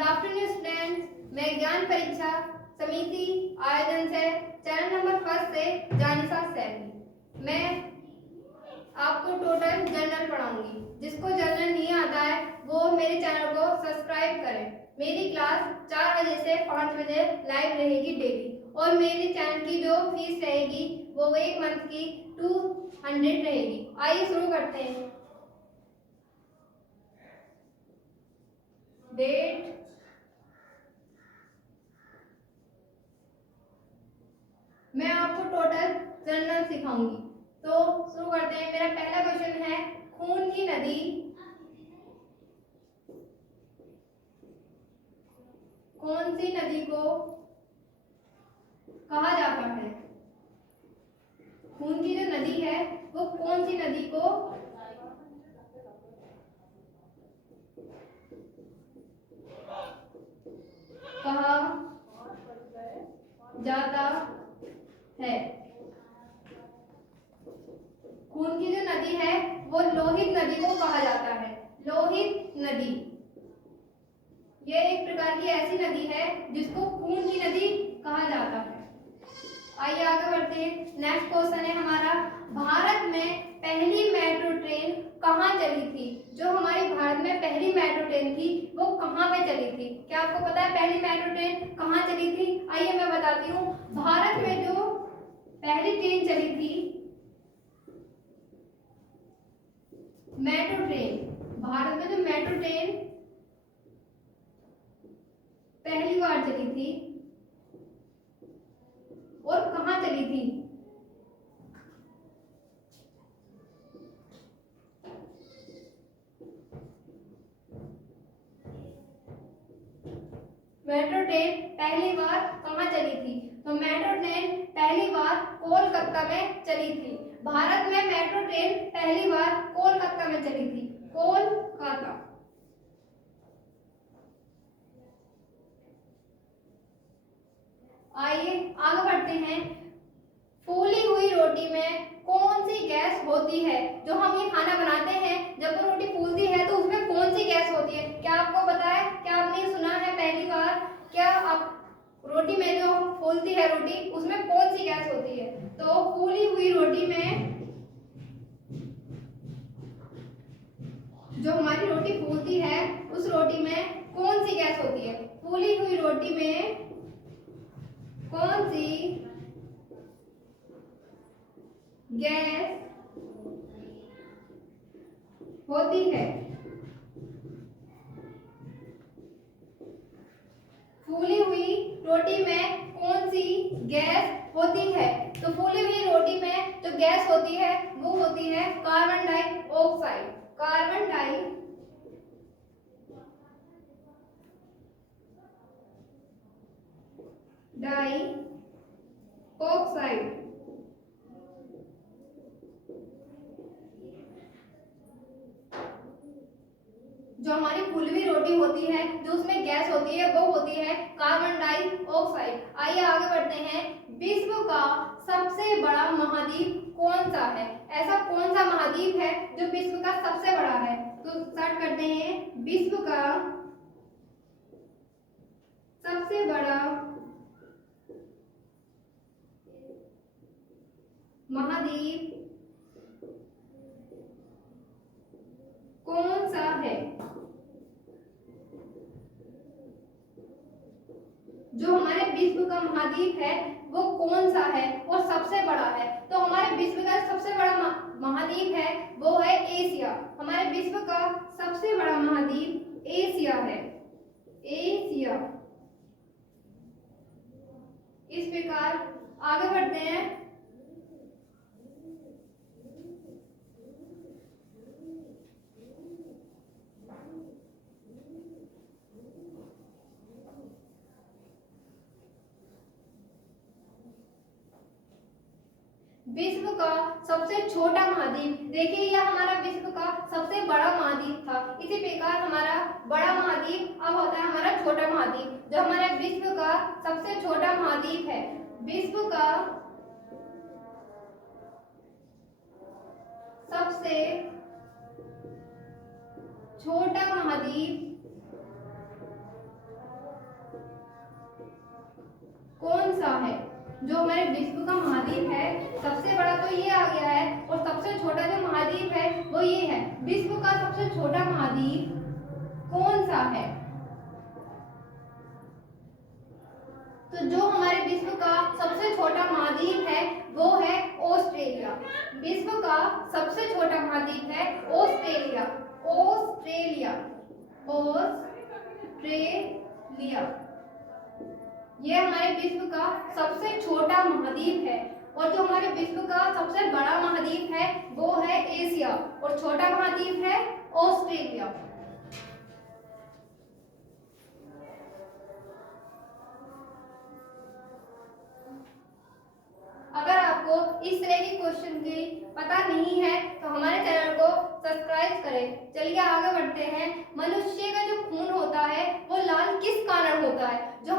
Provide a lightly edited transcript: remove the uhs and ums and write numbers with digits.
Good afternoon students. मैं ज्ञान परीक्षा समिति आयोजन से चैनल नंबर 1 से जानिसा सैफी मैं आपको टोटल जनरल पढ़ाऊंगी। जिसको जनरल नहीं आता है वो मेरे चैनल को सब्सक्राइब करें। मेरी क्लास 4 बजे से 5 बजे लाइव रहेगी डेली, और मेरे चैनल की जो फीस रहेगी वो 1 मंथ की 200 रहेगी। आइए शुरू करते हैं। डेट, मैं आपको टोटल जनरल सिखाऊंगी। तो शुरू करते हैं। मेरा पहला क्वेश्चन है, खून की नदी कौन सी नदी को कहा जाता है? खून की जो नदी है वो कौन सी नदी को कहा जाता है? खून की जो नदी है वो लोहित नदी को कहा जाता है। लोहित नदी ये एक प्रकार की ऐसी नदी है जिसको खून की नदी कहा जाता है। आइए आगे बढ़ते हैं। नेक्स्ट क्वेश्चन है हमारा, भारत में पहली मेट्रो ट्रेन कहाँ चली थी? जो हमारे भारत में पहली मेट्रो ट्रेन थी वो कहाँ पे चली थी? क्या आपको पता है पहली मेट्रो ट्रेन कहाँ चली थी? आइए मैं बताती हूँ। भारत में जो पहली ट्रेन चली थी, मेट्रो ट्रेन, भारत में जो मेट्रो ट्रेन पहली बार चली थी और कहाँ चली थी? मेट्रो ट्रेन पहली बार कहाँ चली थी? तो मेट्रो ट्रेन पहली बार कोलकाता में चली थी। भारत में मेट्रो ट्रेन पहली बार कोलकाता में चली थी। कोलकाता। आइए आगे बढ़ते हैं। फूली हुई रोटी में कौन सी गैस होती है? जो हम ये खाना बनाते हैं, जब वो रोटी फूलती है तो उसमें कौन सी गैस होती है? क्या आपको पता है? क्या आपने सुना है पहली बार? क्या आप रोटी में जो फूलती है रोटी उसमें कौन सी गैस होती है? तो फूली हुई रोटी में, जो हमारी रोटी फूलती है उस रोटी में कौन सी गैस होती है? फूली हुई रोटी में कौन सी गैस होती है? फूली हुई रोटी में कौन सी गैस होती है? तो फूली हुई रोटी में जो गैस होती है वो होती है कार्बन डाइऑक्साइड। Carbon dioxide. जो हमारी फूली हुई रोटी होती है, जो उसमें गैस होती है वो होती है कार्बन डाइऑक्साइड। आइए आगे बढ़ते हैं। विश्व का सबसे बड़ा महाद्वीप कौन सा है? ऐसा कौन सा महाद्वीप है जो विश्व का सबसे बड़ा है? तो स्टार्ट करते हैं। विश्व का सबसे बड़ा महाद्वीप कौन सा है? जो हमारे विश्व का महाद्वीप है वो कौन सा है और सबसे बड़ा है? तो हमारे विश्व का सबसे बड़ा महाद्वीप है वो है एशिया। हमारे विश्व का सबसे बड़ा महाद्वीप एशिया है। एशिया। इस प्रकार आगे बढ़ते हैं। विश्व का सबसे छोटा महाद्वीप, देखिए यह हमारा विश्व का सबसे बड़ा महाद्वीप था। इसी प्रकार हमारा बड़ा महाद्वीप अब होता है हमारा छोटा महाद्वीप। जो हमारे विश्व का सबसे छोटा महाद्वीप है, विश्व का सबसे छोटा महाद्वीप सा है? जो हमारे विश्व का महाद्वीप है, सबसे बड़ा तो ये आ गया है और सबसे छोटा जो महाद्वीप है वो ये है। विश्व का सबसे छोटा महाद्वीप कौन सा है? तो जो हमारे विश्व का सबसे छोटा महाद्वीप है वो है ऑस्ट्रेलिया। विश्व का सबसे छोटा महाद्वीप है ऑस्ट्रेलिया। ऑस्ट्रेलिया, ऑस्ट्रेलिया, ये हमारे विश्व का सबसे छोटा महाद्वीप है। और जो हमारे विश्व का सबसे बड़ा महाद्वीप है वो है एशिया और छोटा महाद्वीप है ऑस्ट्रेलिया। अगर आपको इस तरह की क्वेश्चन की पता नहीं है तो हमारे चैनल को सब्सक्राइब करें। चलिए आगे बढ़ते हैं। मनुष्य का जो खून होता है वो लाल किस कारण होता है? जो